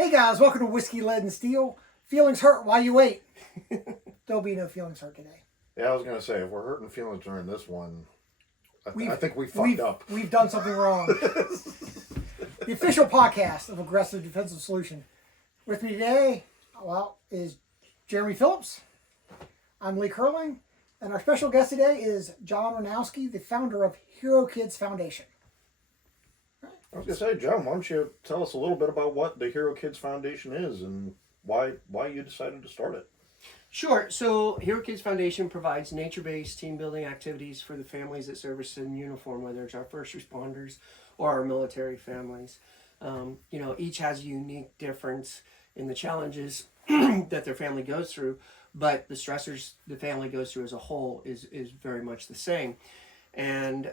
Hey guys, welcome to Whiskey, Lead, and Steel. Feelings hurt while you wait. There'll be no feelings hurt today. Yeah, I was going to say, if we're hurting feelings during this one, I think we fucked up. We've done something wrong. The official podcast of Aggressive Defensive Solution. With me today, is Jeremy Phillips. I'm Lee Curling. And our special guest today is John Ranowski, the founder of Hero Kids Foundation. I was going to say, John, why don't you tell us a little bit about what the Hero Kids Foundation is and why you decided to start it? Sure. So Hero Kids Foundation provides nature-based team building activities for the families that serve us in uniform, whether it's our first responders or our military families. Each has a unique difference in the challenges that their family goes through, but the stressors the family goes through as a whole is very much the same. And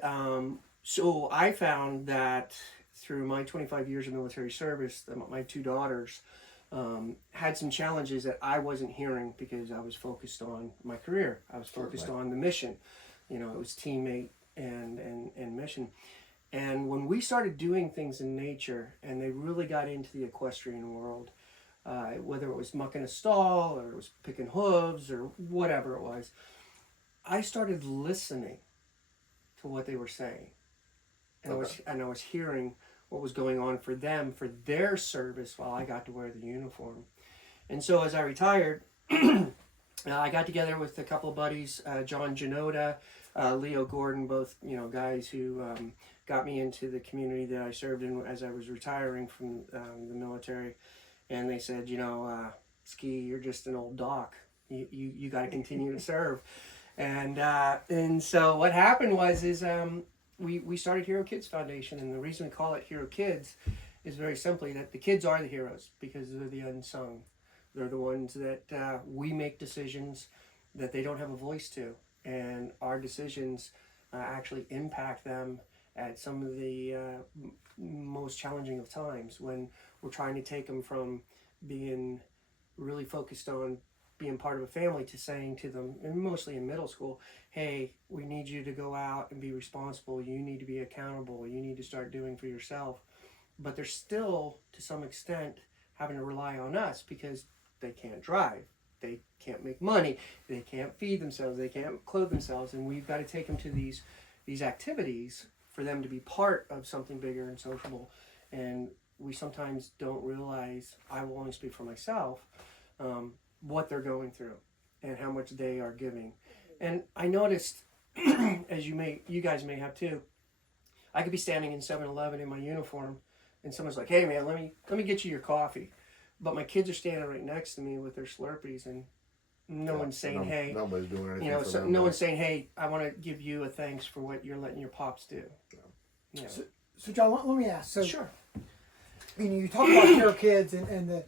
so I found that through my 25 years of military service, my two daughters had some challenges that I wasn't hearing because I was focused on my career. I was focused on the mission. It was teammate and mission. And when we started doing things in nature and they really got into the equestrian world, whether it was mucking a stall or it was picking hooves or whatever it was, I started listening to what they were saying. And I was hearing what was going on for them, for their service while I got to wear the uniform. And so as I retired, I got together with a couple of buddies, John Janota, Leo Gordon, both guys who got me into the community that I served in as I was retiring from the military. And they said, Ski, you're just an old doc. You got to continue to serve. And so what happened is we started Hero Kids Foundation, and the reason we call it Hero Kids is very simply that the kids are the heroes because they're the unsung. They're the ones that we make decisions that they don't have a voice to, and our decisions actually impact them at some of the most challenging of times when we're trying to take them from being really focused on being part of a family to saying to them, and mostly in middle school, hey, we need you to go out and be responsible. You need to be accountable. You need to start doing for yourself. But they're still, to some extent, having to rely on us because they can't drive. They can't make money. They can't feed themselves. They can't clothe themselves. And we've got to take them to these activities for them to be part of something bigger and sociable. And we sometimes don't realize, I will only speak for myself, what they're going through and how much they are giving. And I noticed, as you guys may have too, I could be standing in 7-Eleven in my uniform and someone's like, hey man, let me get you your coffee. But my kids are standing right next to me with their Slurpees and no one's saying, hey. Nobody's doing anything for them. No one's saying, hey, I want to give you a thanks for what you're letting your pops do. Yeah. So John, let me ask. So, sure. You talk about Hero Kids and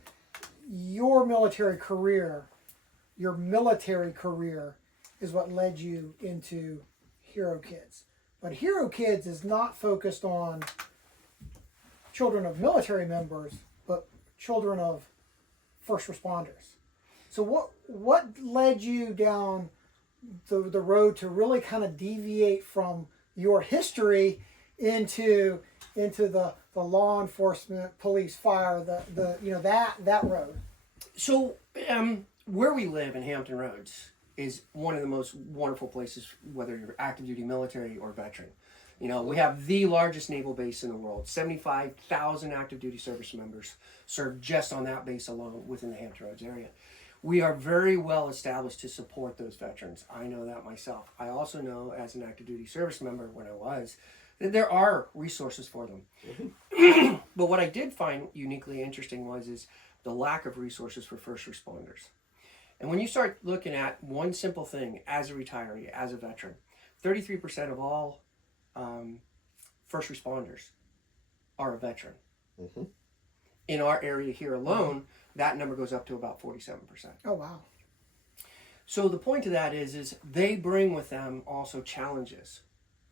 your military career is what led you into Hero Kids. But Hero Kids is not focused on children of military members, but children of first responders. So what led you down the road to really kind of deviate from your history into the law enforcement, police, fire, that road? So where we live in Hampton Roads is one of the most wonderful places, whether you're active duty military or veteran. We have the largest naval base in the world. 75,000 active duty service members serve just on that base alone within the Hampton Roads area. We are very well established to support those veterans. I know that myself. I also know as an active duty service member when I was, that there are resources for them. Mm-hmm. But what I did find uniquely interesting is the lack of resources for first responders. And when you start looking at one simple thing as a retiree, as a veteran, 33% of all first responders are a veteran. Mm-hmm. In our area here alone, that number goes up to about 47%. Oh, wow. So the point of that is they bring with them also challenges,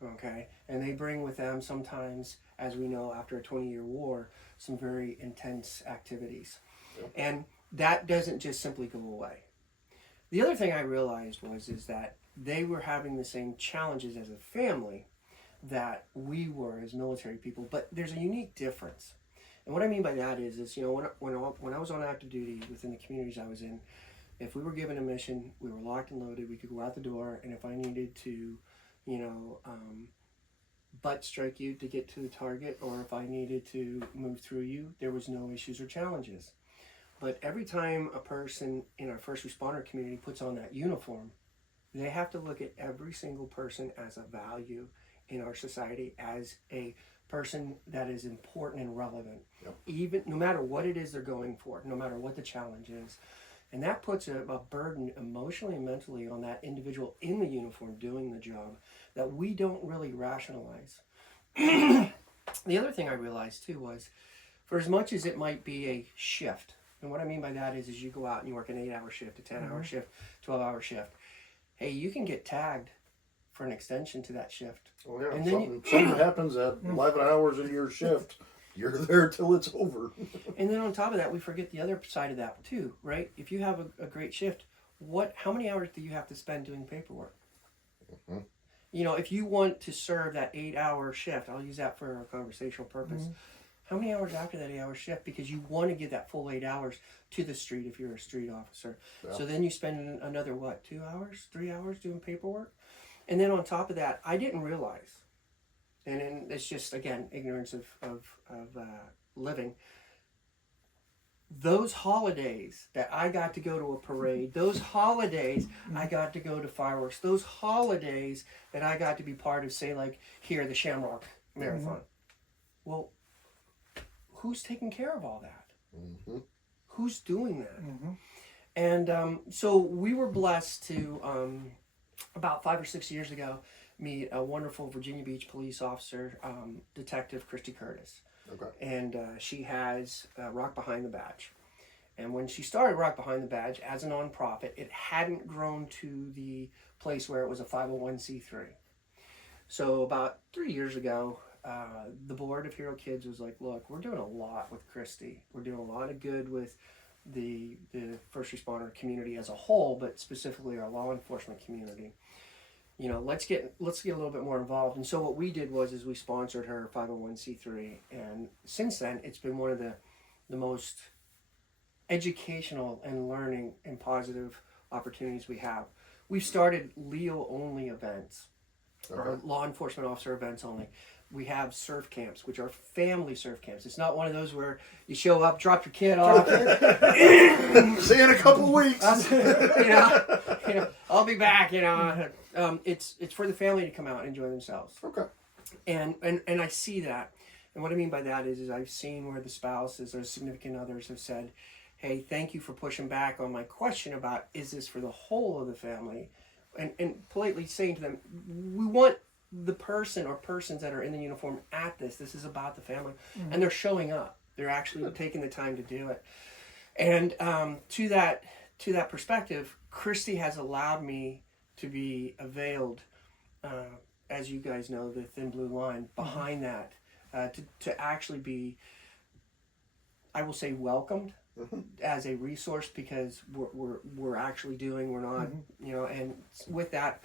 okay? And they bring with them sometimes, as we know, after a 20-year war, some very intense activities. Yep. And that doesn't just simply go away. The other thing I realized is that they were having the same challenges as a family that we were as military people, but there's a unique difference. And what I mean by that is when I was on active duty within the communities I was in, if we were given a mission, we were locked and loaded, we could go out the door, and if I needed to, butt strike you to get to the target, or if I needed to move through you, there was no issues or challenges. But every time a person in our first responder community puts on that uniform, they have to look at every single person as a value in our society, as a person that is important and relevant, even no matter what it is they're going for, no matter what the challenge is. And that puts a burden emotionally and mentally on that individual in the uniform doing the job that we don't really rationalize. The other thing I realized too was, for as much as it might be a shift, and what I mean by that is you go out and you work an 8-hour shift, a 10-hour shift, 12-hour shift, hey, you can get tagged for an extension to that shift. Oh yeah, And something happens at 11 hours in your shift, you're there till it's over. And then on top of that, we forget the other side of that too, right? If you have a great shift, how many hours do you have to spend doing paperwork? Mm-hmm. If you want to serve that 8-hour shift, I'll use that for a conversational purpose. Mm-hmm. How many hours after that 8-hour shift? Because you want to give that full 8 hours to the street if you're a street officer. Yeah. So then you spend another, 2 hours, 3 hours doing paperwork? And then on top of that, I didn't realize, and it's just, again, ignorance of living, those holidays that I got to go to a parade, those holidays I got to go to fireworks, those holidays that I got to be part of, say, like here, the Shamrock Marathon. Mm-hmm. Well, who's taking care of all that? Mm-hmm. Who's doing that? Mm-hmm. And so we were blessed to, about 5 or 6 years ago, meet a wonderful Virginia Beach police officer, Detective Christy Curtis. Okay. And she has Rock Behind the Badge. And when she started Rock Behind the Badge as a nonprofit, it hadn't grown to the place where it was a 501c3. So about 3 years ago, the board of Hero Kids was like, look, we're doing a lot with Christy. We're doing a lot of good with the first responder community as a whole, but specifically our law enforcement community. Let's get a little bit more involved. And so what we did was we sponsored her 501c3, and since then it's been one of the most educational and learning and positive opportunities we have. We've started Leo only events, or law enforcement officer events only. We have surf camps, which are family surf camps. It's not one of those where you show up, drop your kid off. See you in a couple of weeks. I'll be back. It's for the family to come out and enjoy themselves. Okay. And I see that. And what I mean by that is I've seen where the spouses or significant others have said, hey, thank you for pushing back on my question about, is this for the whole of the family? And politely saying to them, we want the person or persons that are in the uniform at this is about the family. Mm-hmm. And they're showing up. They're actually taking the time to do it. And to that perspective, Christy has allowed me to be availed, as you guys know, the thin blue line behind that, to actually be, I will say, welcomed as a resource, because we're actually doing, we're not, and with that,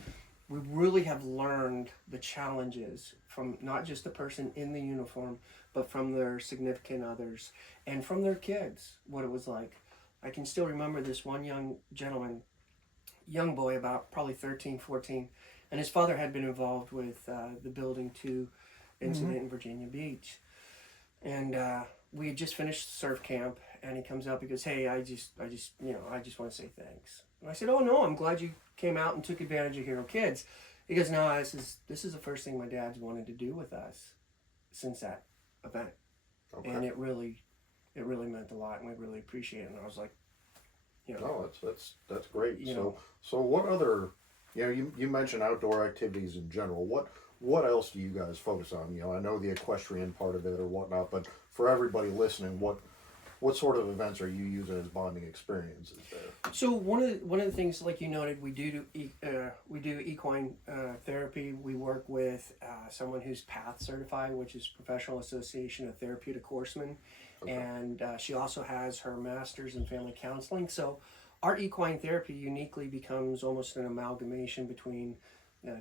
we really have learned the challenges from not just the person in the uniform, but from their significant others and from their kids, what it was like. I can still remember this one young boy, about probably 13, 14, and his father had been involved with the Building 2 incident in Virginia Beach. And we had just finished surf camp, and he comes up, he goes, hey, I just want to say thanks. And I said, oh no, I'm glad you came out and took advantage of Hero Kids. He goes, no, this is the first thing my dad's wanted to do with us since that event. Okay. And it really meant a lot, and we really appreciate it. And I was like, no, that's great. So what other, you mentioned outdoor activities in general. What else do you guys focus on? I know the equestrian part of it or whatnot, but for everybody listening, what sort of events are you using as bonding experiences there? So one of the things, like you noted, we do equine therapy. We work with someone who's PATH certified, which is Professional Association of Therapeutic Horsemen, and she also has her master's in family counseling. So our equine therapy uniquely becomes almost an amalgamation between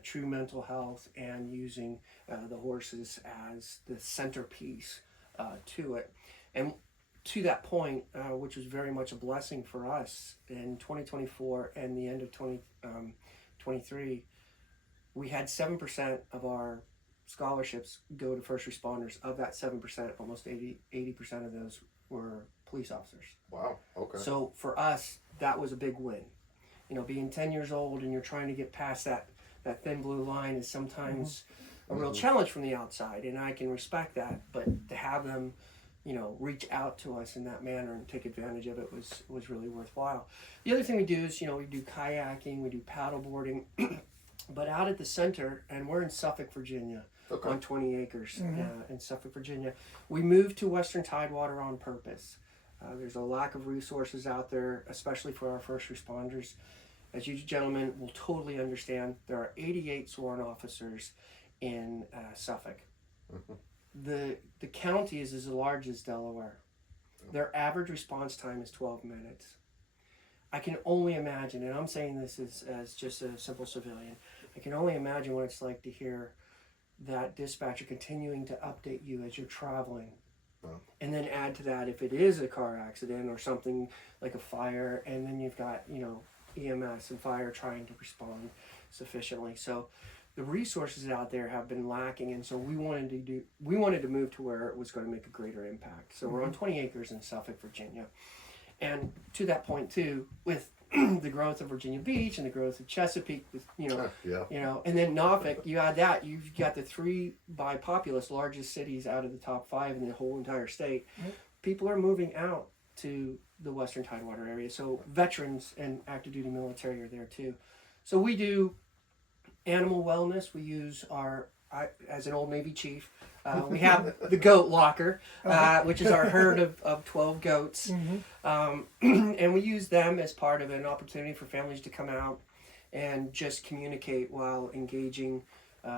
true mental health and using the horses as the centerpiece to it. And to that point, which was very much a blessing for us in 2024 and the end of 2023, we had 7% of our scholarships go to first responders. Of that 7%, almost 80% of those were police officers. Wow. Okay. So for us, that was a big win. You know, being 10 years old and you're trying to get past that thin blue line is sometimes a real challenge from the outside, and I can respect that. But to have them, you know, reach out to us in that manner and take advantage of it was really worthwhile. The other thing we do is, you know, we do kayaking, we do paddle boarding, but out at the center, and we're in Suffolk, Virginia, on 20 acres in Suffolk, Virginia. We moved to Western Tidewater on purpose. There's a lack of resources out there, especially for our first responders. As you gentlemen will totally understand, there are 88 sworn officers in Suffolk. The county is as large as Delaware. Their average response time is 12 minutes. I can only imagine, and I'm saying this as just a simple civilian, I can only imagine what it's like to hear that dispatcher continuing to update you as you're traveling. And then add to that if it is a car accident or something like a fire, and then you've got, you know, EMS and fire trying to respond sufficiently. So the resources out there have been lacking, and so we wanted to move to where it was going to make a greater impact. So we're on 20 acres in Suffolk, Virginia. And to that point too, with the growth of Virginia Beach and the growth of Chesapeake, you know, and then Norfolk, you add that, you've got the 3 by populace largest cities out of the top 5 in the whole entire state. People are moving out to the Western Tidewater area. So veterans and active duty military are there too. So we do animal wellness. We use as an old Navy chief, we have the goat locker, which is our herd of 12 goats. And we use them as part of an opportunity for families to come out and just communicate while engaging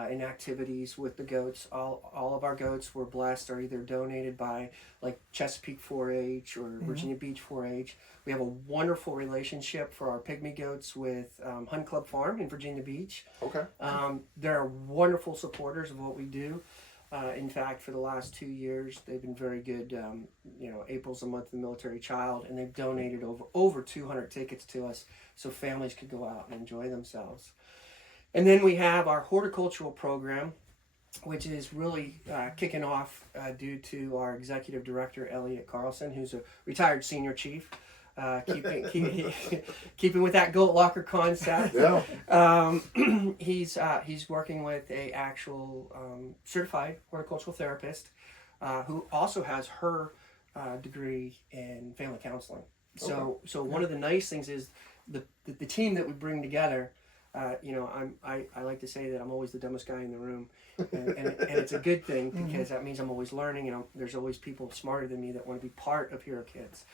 in activities with the goats. All of our goats were blessed or either donated by like Chesapeake 4-H or Virginia Beach 4-H. We have a wonderful relationship for our pygmy goats with Hunt Club Farm in Virginia Beach. They're wonderful supporters of what we do. In fact, for the last 2 years, they've been very good. You know, April's a month of the military child, and they've donated over 200 tickets to us so families could go out and enjoy themselves. And then we have our horticultural program, which is really kicking off due to our executive director, Elliot Carlson, who's a retired senior chief. Keeping with that goat locker concept. He's working with a actual certified horticultural therapist who also has her degree in family counseling. So one of the nice things is the team that we bring together. You know, I like to say that I'm always the dumbest guy in the room, and it's a good thing because that means I'm always learning, and there's always people smarter than me that want to be part of Hero Kids.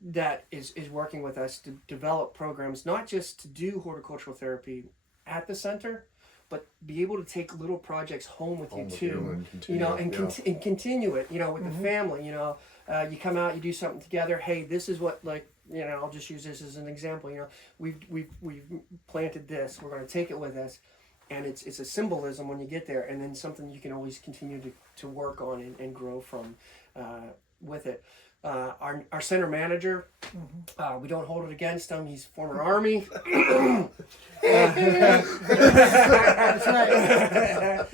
That is working with us to develop programs, not just to do horticultural therapy at the center, but be able to take little projects home with you too, and continue it, you know, with the family. You know, you come out, you do something together. Hey, this is what, like, you know, I'll just use this as an example. You know, we've planted this. We're going to take it with us, and it's a symbolism when you get there, and then something you can always continue to work on and grow from with it. Our center manager, we don't hold it against him. He's former Army. That's right.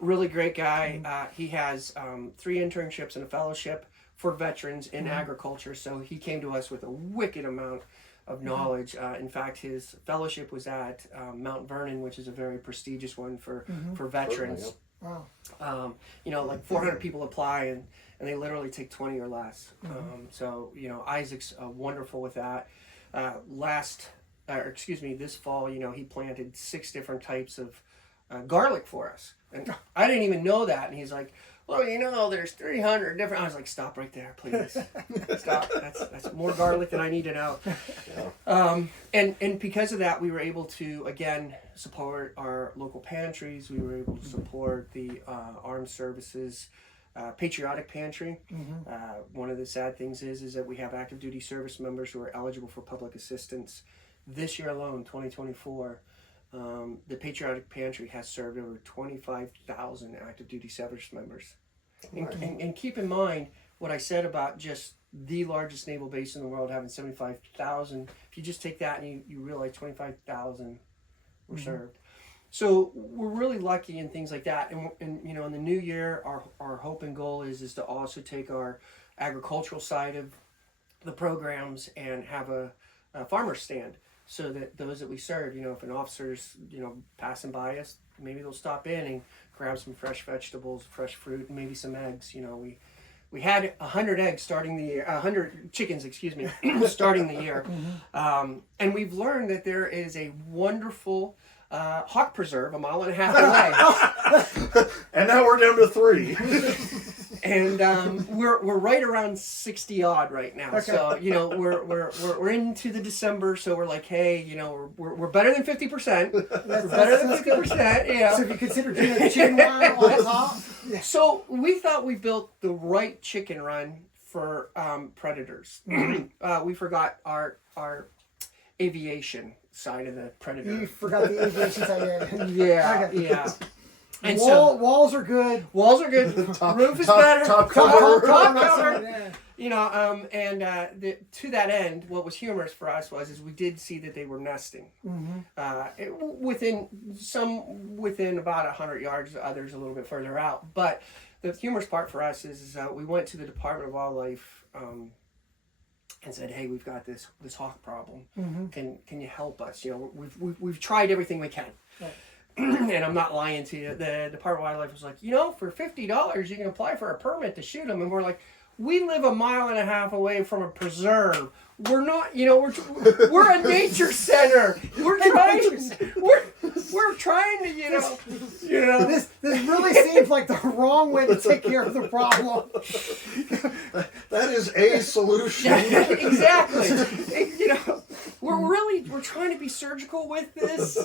Really great guy. He has 3 internships and a fellowship for veterans in agriculture. So he came to us with a wicked amount of knowledge. In fact, his fellowship was at Mount Vernon, which is a very prestigious one for veterans. Wow. You know, like 400 people apply, and they literally take 20 or less. So, you know, Isaac's wonderful with that. This fall, you know, he planted 6 different types of garlic for us. And I didn't even know that. And he's like, well, you know, there's 300 different. I was like, stop right there, please. Stop. That's more garlic than I need to know. And because of that, we were able to, again, support our local pantries. We were able to support the armed services patriotic pantry. One of the sad things is that we have active duty service members who are eligible for public assistance. This year alone, 2024, the patriotic pantry has served over 25,000 active duty service members. And keep in mind, what I said about just the largest naval base in the world having 75,000, if you just take that and you realize 25,000 were served. So we're really lucky in things like that. And you know, in the new year, our hope and goal is to also take our agricultural side of the programs and have a farmer stand, so that those that we serve, you know, if an officer's, you know, passing by us, maybe they'll stop in and grab some fresh vegetables, fresh fruit, and maybe some eggs. You know, we had 100 eggs starting the year, 100 chickens, excuse me, starting the year. And we've learned that there is a wonderful hawk preserve a mile and a half away. And now we're down to 3. And we're right around 60 odd right now. Okay. So, you know, we're into the December, so we're like, hey, you know, we're better than 50%. We're better than 50%. Yeah. So if you consider doing a chicken wire on top, So we thought we built the right chicken run for predators. We forgot our aviation side of the predator. you forgot the aviation side. Yeah, Okay. yeah. And Walls are good. walls are good. Roof is better. top Top cover. cover. Yeah. You know, to that end, what was humorous for us is we did see that they were nesting. Within about 100 yards, others a little bit further out. But the humorous part for us is we went to the Department of Wildlife and said, hey, we've got this hawk problem. Can you help us? You know, we've tried everything we can. Right. And I'm not lying to you. The Department of Wildlife was like, you know, for $50 you can apply for a permit to shoot them. And we're like, we live a mile and a half away from a preserve. We're not, you know, we're a nature center. We're trying to, you know. This really seems like the wrong way to take care of the problem. That is a solution. Exactly. You know, we're trying to be surgical with this.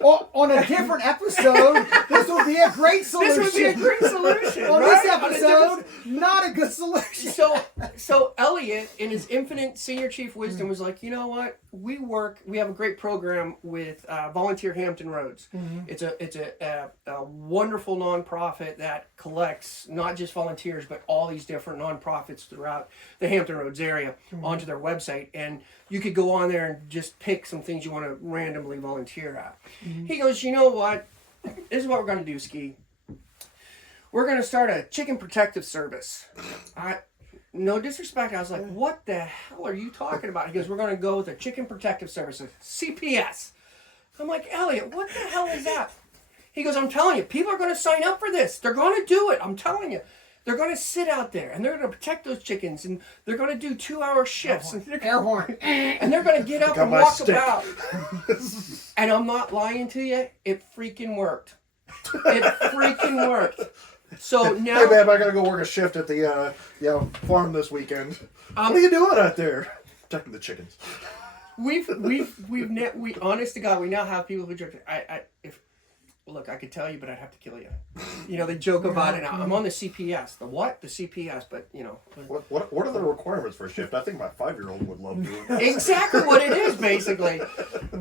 On a different episode, this would be a great solution. This would be a great solution. On right? this episode, not a good solution. So Elliot, in his infinite senior chief wisdom, was like, you know what? We have a great program with Volunteer Hampton Roads. It's a wonderful nonprofit that collects not just volunteers but all these different nonprofits throughout the Hampton Roads area onto their website, and you could go on there and just pick some things you want to randomly volunteer at. He goes, you know what? This is what we're going to do, Ski. We're going to start a chicken protective service. No disrespect. I was like, what the hell are you talking about? He goes, we're going to go with a chicken protective service, a CPS. I'm like, Elliot, what the hell is that? He goes, I'm telling you, people are going to sign up for this. They're going to do it. I'm telling you. They're going to sit out there and they're going to protect those chickens, and they're going to do 2-hour shifts. Air horn. And they're going to get up and walk about. And I'm not lying to you. It freaking worked. It freaking worked. So now, Hey, babe, I gotta go work a shift at the farm this weekend. What are you doing out there? Protecting the chickens. we honest to God, we now have people who joke. Look, I could tell you, but I'd have to kill you. You know, they joke about it. I'm on the CPS. The what? The CPS. But you know, What are the requirements for a shift? I think my 5-year-old would love doing that. exactly what it is, basically.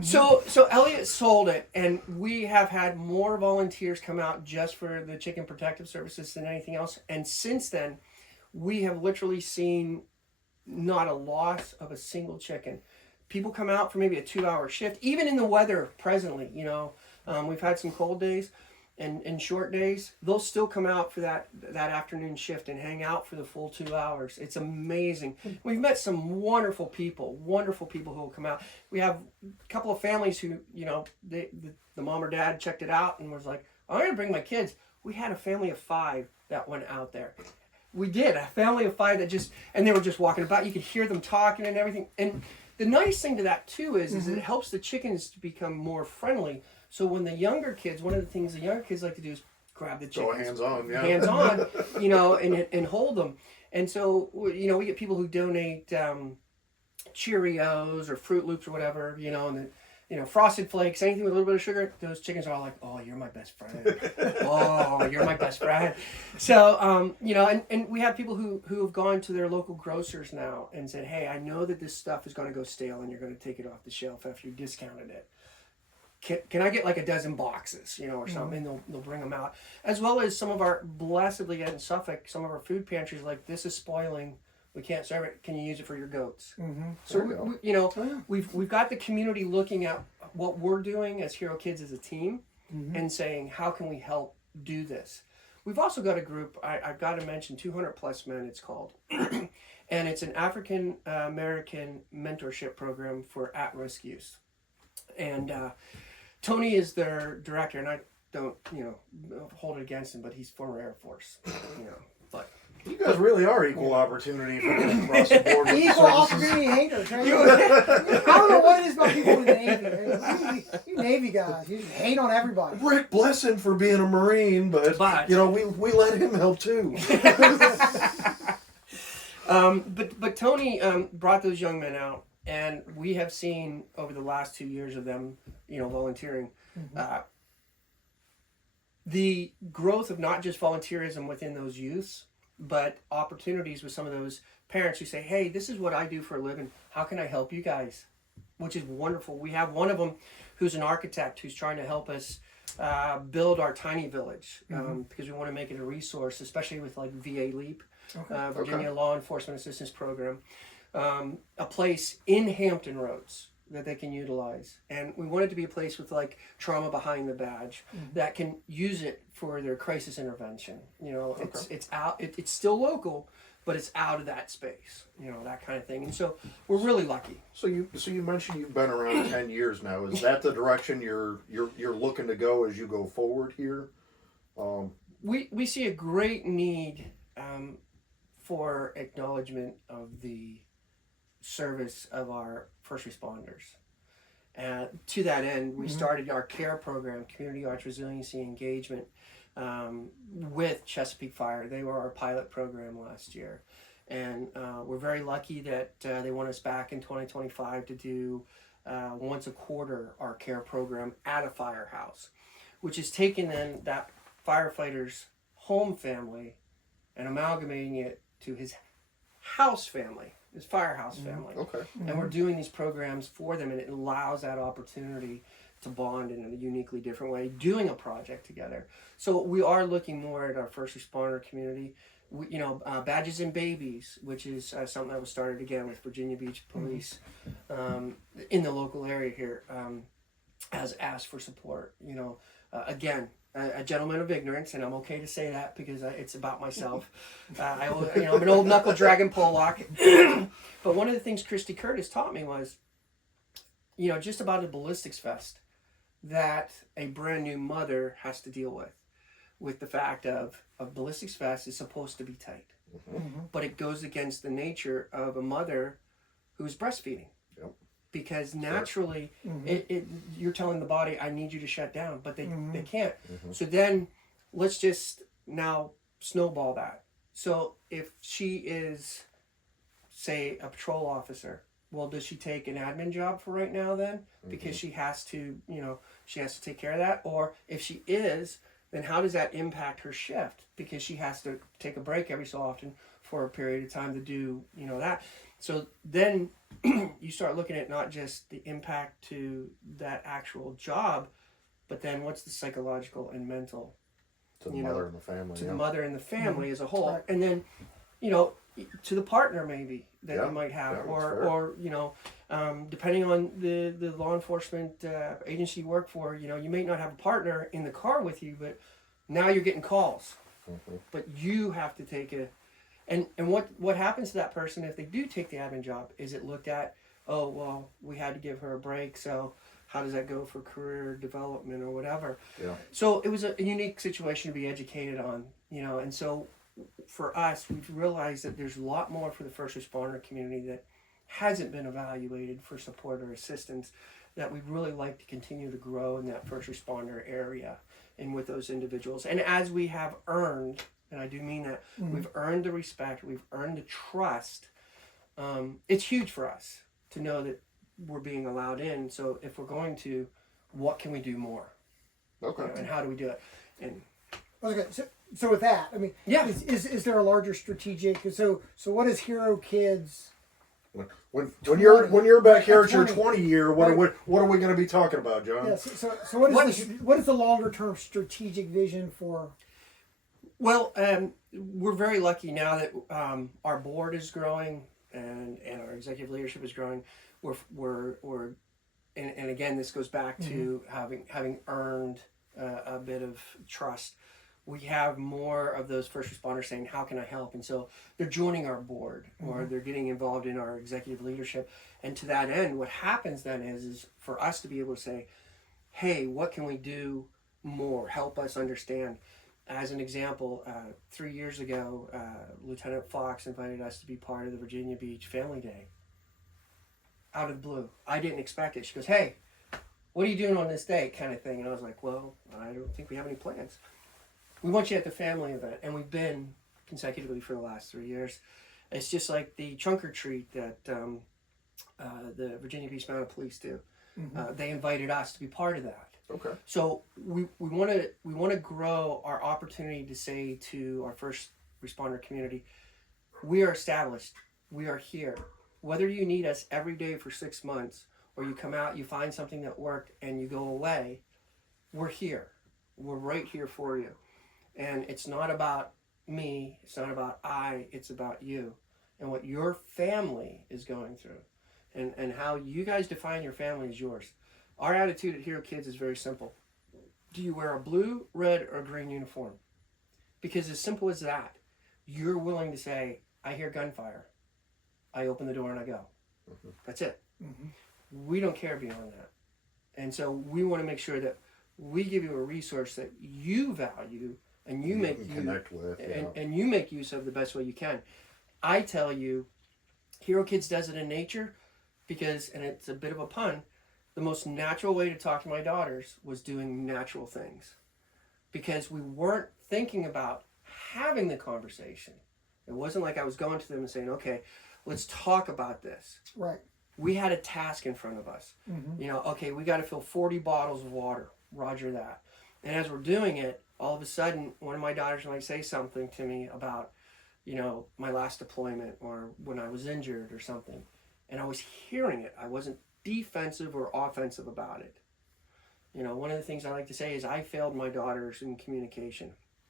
So Elliot sold it, and we have had more volunteers come out just for the chicken protective services than anything else. And since then, we have literally seen not a loss of a single chicken. People come out for maybe a 2-hour shift, even in the weather presently, you know. We've had some cold days and short days. They'll still come out for that afternoon shift and hang out for the full 2 hours. It's amazing. We've met some wonderful people who will come out. We have a couple of families who, you know, the mom or dad checked it out and was like, I'm going to bring my kids. We had a family of 5 that went out there. We did. A family of 5 and they were just walking about. You could hear them talking and everything. And the nice thing to that, too, is it helps the chickens to become more friendly. So when one of the things the younger kids like to do is grab the chickens. Go hands-on, yeah. Hands-on, you know, and hold them. And so, you know, we get people who donate Cheerios or Fruit Loops or whatever, you know, and then, you know, Frosted Flakes, anything with a little bit of sugar. Those chickens are all like, oh, you're my best friend. Oh, you're my best friend. So, you know, and we have people who have gone to their local grocers now and said, hey, I know that this stuff is going to go stale and you're going to take it off the shelf after you discounted it. can I get like a dozen boxes, or something? And they'll bring them out, as well as some of our, blessedly in Suffolk, some of our food pantries, like, this is spoiling, we can't serve it, can you use it for your goats? So we've got the community looking at what we're doing as Hero Kids as a team, and saying, how can we help do this? We've also got a group, I've got to mention, 200 Plus Men it's called, and it's an African American mentorship program for at-risk youth. And Tony is their director, and I don't, hold it against him, but he's former Air Force, but. You guys really are equal opportunity across the board. Equal opportunity haters, right? I don't know what it is about people in the Navy. You Navy guys, you just hate on everybody. Rick, bless him for being a Marine, but we let him help too. But Tony brought those young men out, and we have seen over the last 2 years of them, volunteering, the growth of not just volunteerism within those youths, but opportunities with some of those parents who say, hey, this is what I do for a living. How can I help you guys? Which is wonderful. We have one of them who's an architect who's trying to help us build our tiny village, because we want to make it a resource, especially with like VA LEAP, Virginia Law Enforcement Assistance Program, a place in Hampton Roads that they can utilize. And we want it to be a place with like trauma behind the badge that can use it for their crisis intervention. It's out, it's still local, but it's out of that space, that kind of thing. And so we're really lucky. So you mentioned you've been around 10 years now. Is that the direction you're looking to go as you go forward here? We see a great need for acknowledgement of the service of our first responders. To that end, we started our CARE program, Community Arts Resiliency Engagement, with Chesapeake Fire. They were our pilot program last year. And we're very lucky that they want us back in 2025 to do once a quarter our CARE program at a firehouse, which is taking then that firefighter's home family and amalgamating it to his house family, his firehouse family. And we're doing these programs for them, and it allows that opportunity to bond in a uniquely different way, doing a project together. So we are looking more at our first responder community. Badges and Babies, which is something that was started again with Virginia Beach Police in the local area here, has asked for support. Again, a gentleman of ignorance, and I'm okay to say that because it's about myself. I'm an old knuckle dragon Pollock. But one of the things Christy Curtis taught me was, just about a ballistics vest that a brand new mother has to deal with the fact of ballistics vest is supposed to be tight, but it goes against the nature of a mother who's breastfeeding. Because naturally, you're telling the body, I need you to shut down, but they can't. So then let's just now snowball that. So if she is, say, a patrol officer, well, does she take an admin job for right now then? Because she has to, she has to take care of that. Or if she is, then how does that impact her shift? Because she has to take a break every so often for a period of time to do, that. So then you start looking at not just the impact to that actual job, but then what's the psychological and mental to the mother and the family. To the mother and the family as a whole. Right. And then, to the partner maybe that you might have, or depending on the law enforcement agency you work for, you may not have a partner in the car with you, but now you're getting calls. But you have to take and what happens to that person if they do take the admin job? Is it looked at, oh, well, we had to give her a break, so how does that go for career development or whatever? So it was a unique situation to be educated on, and so for us, we've realized that there's a lot more for the first responder community that hasn't been evaluated for support or assistance, that we'd really like to continue to grow in that first responder area and with those individuals. And as we have earned, and I do mean that, we've earned the respect, we've earned the trust, it's huge for us to know that we're being allowed in. So if we're going to, what can we do more? And how do we do it? And so with that, I mean, is there a larger strategic? So what is Hero Kids When you're back here at your 20. 20 year, what are we going to be talking about, John? Yeah, so what is the longer term strategic vision for? Well, we're very lucky now that our board is growing and our executive leadership is growing. We're and again, this goes back to having earned a bit of trust. We have more of those first responders saying, how can I help? And so they're joining our board or they're getting involved in our executive leadership. And to that end, what happens then is for us to be able to say, hey, what can we do more? Help us understand. As an example, 3 years ago, Lieutenant Fox invited us to be part of the Virginia Beach Family Day. Out of the blue. I didn't expect it. She goes, hey, what are you doing on this day? Kind of thing. And I was like, well, I don't think we have any plans. We want you at the family event, and we've been consecutively for the last 3 years. It's just like the trunk or treat that the Virginia Beach Mounted Police do. They invited us to be part of that. Okay. So we want to grow our opportunity to say to our first responder community, we are established. We are here. Whether you need us every day for 6 months, or you come out, you find something that worked, and you go away, we're here. We're right here for you. And it's not about me, it's not about it's about you and what your family is going through. And how you guys define your family is yours. Our attitude at Hero Kids is very simple. Do you wear a blue, red, or green uniform? Because as simple as that, you're willing to say, I hear gunfire. I open the door and I go. That's it. We don't care beyond that. And so we want to make sure that we give you a resource that you value and you connect with, and you make use of the best way you can. I tell you, Hero Kids does it in nature because, and it's a bit of a pun, the most natural way to talk to my daughters was doing natural things. Because we weren't thinking about having the conversation. It wasn't like I was going to them and saying, okay, let's talk about this. Right. We had a task in front of us. You know, okay, we got to fill 40 bottles of water. Roger that. And as we're doing it, all of a sudden, one of my daughters might say something to me about, you know, my last deployment or when I was injured or something. And I was hearing it. I wasn't defensive or offensive about it. You know, one of the things I like to say is I failed my daughters in communication.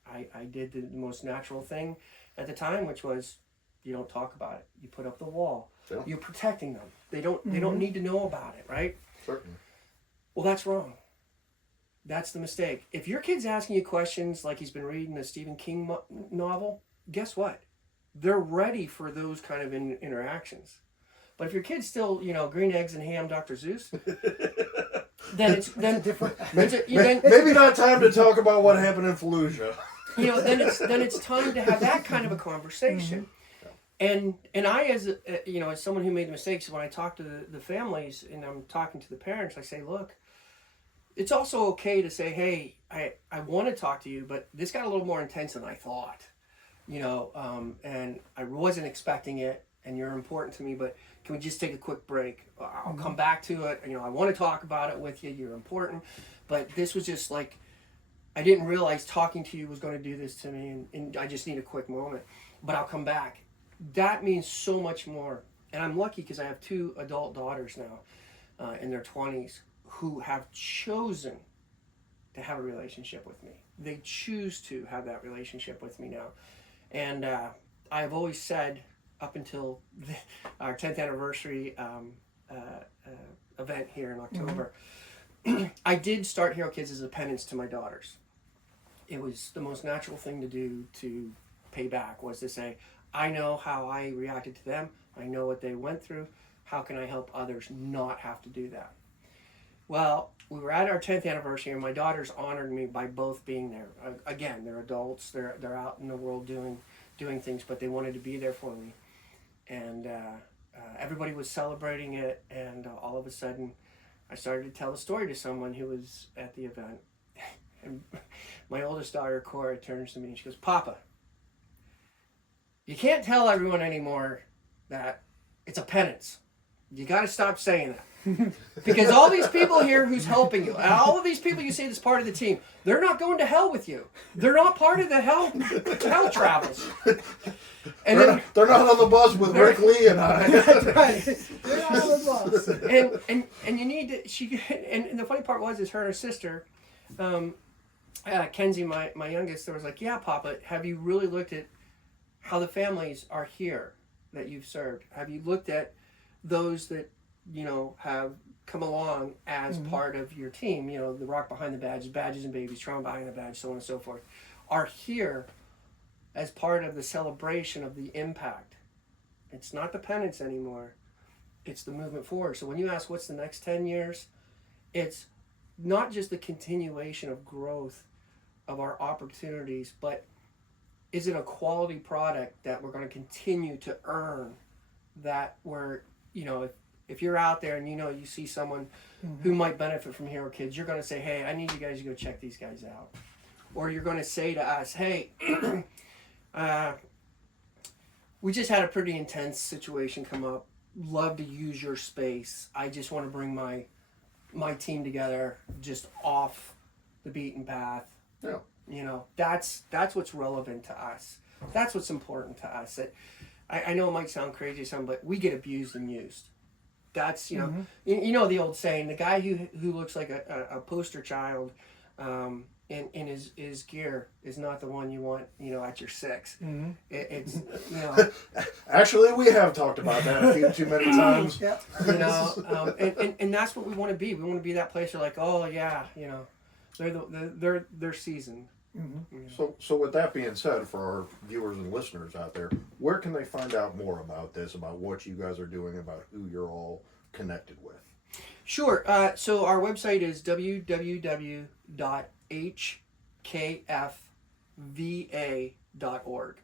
I did the most natural thing at the time, which was you don't talk about it. You put up the wall. Yeah. You're protecting them. They don't need to know about it, right? Certainly. Well, that's wrong. That's the mistake. If your kid's asking you questions like he's been reading a Stephen King novel, guess what? They're ready for those kind of interactions. But if your kid's still, you know, green eggs and ham, Dr. Zeus, then it's different. Maybe not time to talk about what happened in Fallujah. You know, then it's time to have that kind of a conversation. And I, as you know, as someone who made mistakes, when I talk to the families and I'm talking to the parents, I say, look, it's also okay to say, hey, I want to talk to you, but this got a little more intense than I thought, you know, and I wasn't expecting it, and you're important to me, but can we just take a quick break? I'll come back to it. You know, I want to talk about it with you. You're important, but this was just like, I didn't realize talking to you was going to do this to me, and I just need a quick moment, but I'll come back. That means so much more. And I'm lucky because I have 2 adult daughters now in their 20s who have chosen to have a relationship with me. They choose to have that relationship with me now. And I've always said up until our 10th anniversary event here in October, I did start Hero Kids as a penance to my daughters. It was the most natural thing to do to pay back, was to say, I know how I reacted to them. I know what they went through. How can I help others not have to do that? Well, we were at our 10th anniversary, and my daughters honored me by both being there. Again, they're adults. They're out in the world doing things, but they wanted to be there for me. And everybody was celebrating it, and all of a sudden, I started to tell a story to someone who was at the event. And my oldest daughter, Cora, turns to me and she goes, Papa, you can't tell everyone anymore that it's a penance. you got to stop saying that. Because all these people here who's helping you, and all of these people you say that's part of the team, they're not going to hell with you. They're not part of the hell travels. And they're not on the bus with Rick Lee and I. That's right. They're not on the bus. And you need to, and the funny part is her and her sister, Kenzie, my youngest, there was like, yeah, Papa, have you really looked at how the families are here that you've served? Have you looked at those that, have come along as part of your team? The rock behind the badges, badges and babies, trauma behind the badge, so on and so forth, are here as part of the celebration of the impact. It's not the penance anymore. It's the movement forward. So when you ask what's the next 10 years, it's not just the continuation of growth of our opportunities, but is it a quality product that we're going to continue to earn, that we're, if you're out there and you see someone who might benefit from Hero Kids, you're going to say, hey, I need you guys to go check these guys out. Or you're going to say to us, hey, we just had a pretty intense situation come up. Love to use your space. I just want to bring my team together just off the beaten path. Yeah. That's what's relevant to us. That's what's important to us. I know it might sound crazy to some, but we get abused and used. That's, you know the old saying, the guy who looks like a poster child in his gear is not the one you want, at your six. It's, Actually, we have talked about that a few too many times. Yep. And that's what we want to be. We want to be that place where like, oh yeah, they're seasoned. So with that being said, for our viewers and listeners out there, where can they find out more about this, about what you guys are doing, about who you're all connected with? Sure. So our website is www.hkfva.org.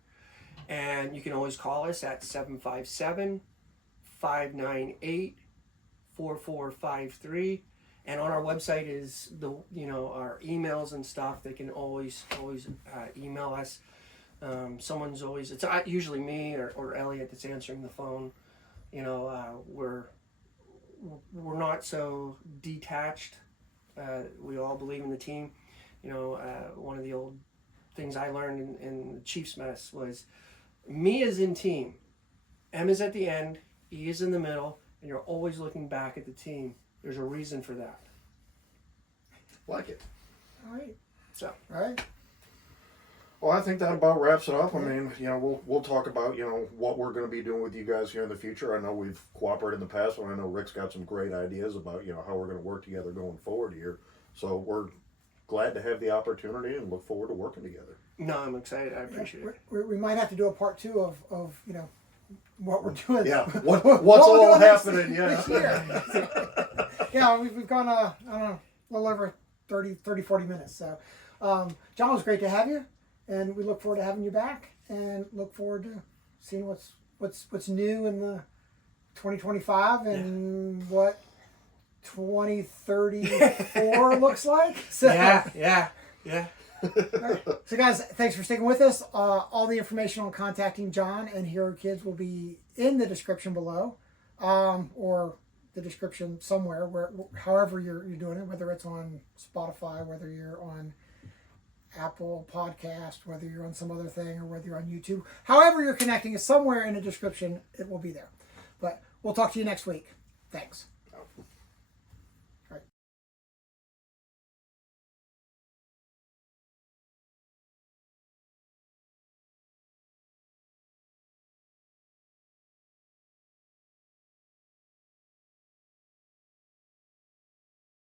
And you can always call us at 757-598-4453. And on our website is our emails and stuff. They can always email us. Someone's always, it's usually me or Elliot that's answering the phone. We're not so detached. We all believe in the team. One of the old things I learned in the Chiefs mess was me is in team. M is at the end, E is in the middle, and you're always looking back at the team. There's a reason for that. Like it. All right. So. All right. Well, I think that about wraps it up. I mean, we'll talk about, what we're going to be doing with you guys here in the future. I know we've cooperated in the past, and I know Rick's got some great ideas about, how we're going to work together going forward here. So we're glad to have the opportunity and look forward to working together. No, I'm excited. I appreciate it. We might have to do a part 2 of what we're doing. Yeah, what's all happening, this year. Yeah, we've gone, I don't know, a little over 30, 40 minutes. So, John, it was great to have you, and we look forward to having you back, and look forward to seeing what's new in the 2025 and what 2034 looks like. So, Yeah. Right. So guys, thanks for sticking with us. All the information on contacting John and Hero Kids will be in the description below, or the description somewhere, however you're doing it, whether it's on Spotify, whether you're on Apple Podcast, whether you're on some other thing, or whether you're on YouTube. However you're connecting is somewhere in the description. It will be there. But we'll talk to you next week. Thanks.